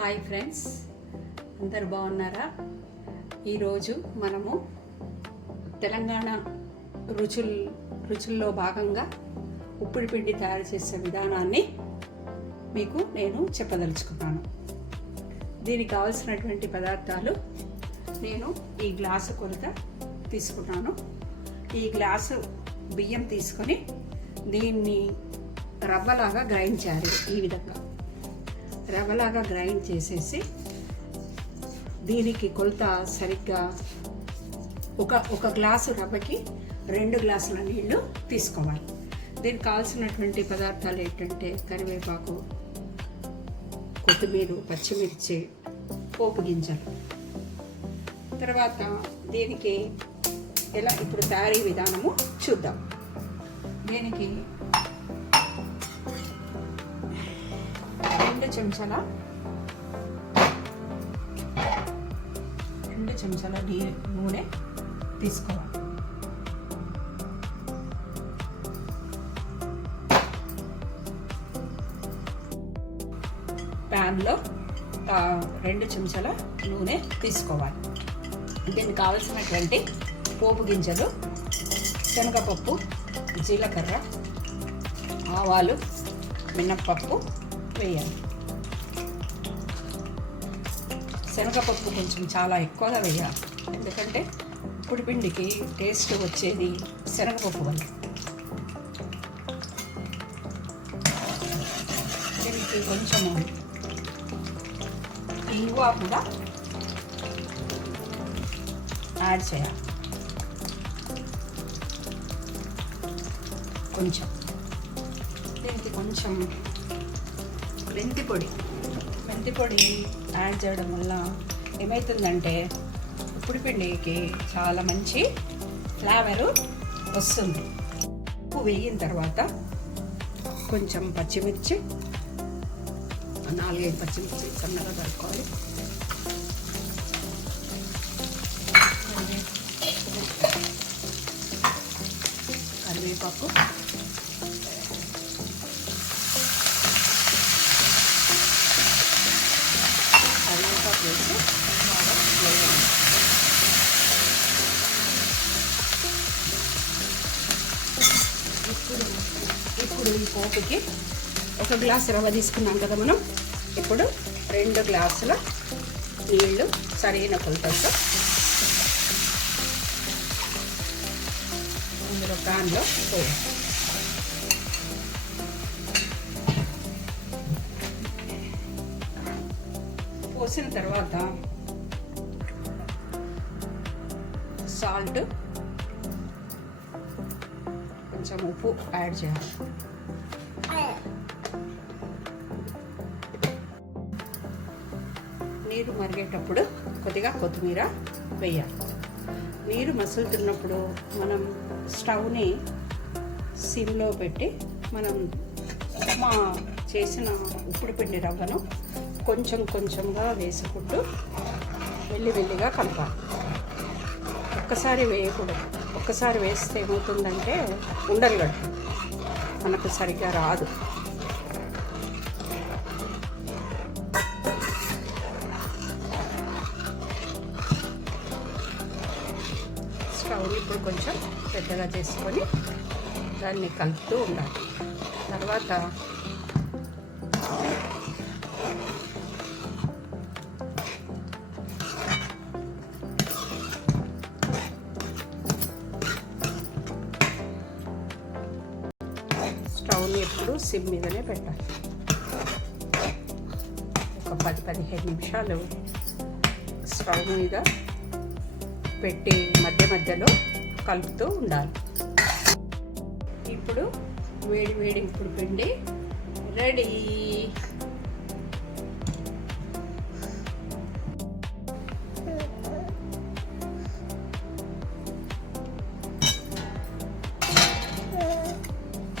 Hi friends, అందరు బాగున్నారా? ఈరోజు మనము తెలంగాణ రుచుల్లో భాగంగా ఉప్పుడు పిండి తయారు చేసే విధానాన్ని మీకు నేను చెప్పదలుచుకున్నాను. దీనికి కావాల్సినటువంటి పదార్థాలు నేను ఈ గ్లాసు కొలత తీసుకున్నాను. ఈ గ్లాసు బియ్యం తీసుకొని దీన్ని రవ్వలాగా గ్రైండ్ చేయాలి. ఈ విధంగా రవ్వలాగా గ్రైండ్ చేసేసి దీనికి కొలత సరిగ్గా ఒక గ్లాసు రవ్వకి 2 గ్లాసుల నీళ్లు తీసుకోవాలి. దీనికి కావాల్సినటువంటి పదార్థాలు ఏంటంటే కరివేపాకు, కొత్తిమీర, పచ్చిమిర్చి, పోపు గింజలు. తర్వాత దీనికి ఎలా ఇప్పుడు తయారీ విధానము చూద్దాం. దీనికి 2 చెంచాల నూనె తీసుకోవాలి. ప్యాన్లో 2 చెంచాల నూనె తీసుకోవాలి. దీనికి కావలసినటువంటి పోపు గింజలు, శనగపప్పు, జీలకర్ర, ఆవాలు, మినప్పప్పు వేయాలి. శనగపప్పు కొంచెం చాలా ఎక్కువగా వేయాలి, ఎందుకంటే ఉప్పుడు పిండికి టేస్ట్ వచ్చేది శనగపప్పు వల్ల. దీనికి కొంచెము ఇంగువ కూడా యాడ్ చేయాలి. దీనికి కొంచెం మెంతి పొడి యాడ్ చేయడం వల్ల ఏమవుతుందంటే ఉప్పుడు పిండికి చాలా మంచి ఫ్లేవరు వస్తుంది. ఉప్పు వేగిన తర్వాత కొంచెం పచ్చిమిర్చి, 4-5 పచ్చిమిర్చి సన్నగా తరుక్కోవాలి. కరివేపాకు, వేసి బాగా వేయాలి. ఇప్పుడు ఈ పోపుకి 1 గ్లాసు రవ్వ తీసుకున్నాం కదా మనం. ఇప్పుడు 2 గ్లాసుల నీళ్లు సరైన కొలతలతో ఇందులో ప్యాన్లో పోయాలి. పోసిన తర్వాత సాల్ట్, కొంచెం ఉప్పు యాడ్ చేయాలి. నీరు మరిగేటప్పుడు కొద్దిగా కొత్తిమీర వేయాలి. నీరు మసులుతున్నప్పుడు మనం స్టవ్ని సిమ్లో పెట్టి మనం ఉప్మా చేసిన ఉప్పుడు పిండి రవ్వను కొంచెంగా వేసుకుంటూ వెల్లిగా కలపాలి. ఒక్కసారి వేయకూడదు. ఒక్కసారి వేస్తే ఏమవుతుందంటే ఉండలు కట్టు, మనకు సరిగ్గా రాదు. స్టవ్ ఇప్పుడు కొంచెం పెద్దగా చేసుకొని దాన్ని కలుపుతూ ఉండాలి. తర్వాత స్టవ్ని ఎప్పుడు సిమ్ మీదనే పెట్టాలి. ఒక 10-15 నిమిషాలు స్టవ్ మీద పెట్టి మధ్యలో కలుపుతూ ఉండాలి. ఇప్పుడు వేడి ఉప్పుడు పిండి రెడీ.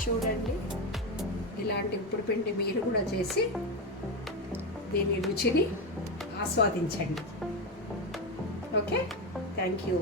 చూడండి, ఇలాంటి ఉప్పుడు పిండి మీరు కూడా చేసి దీని రుచిని ఆస్వాదించండి. Okay, thank you.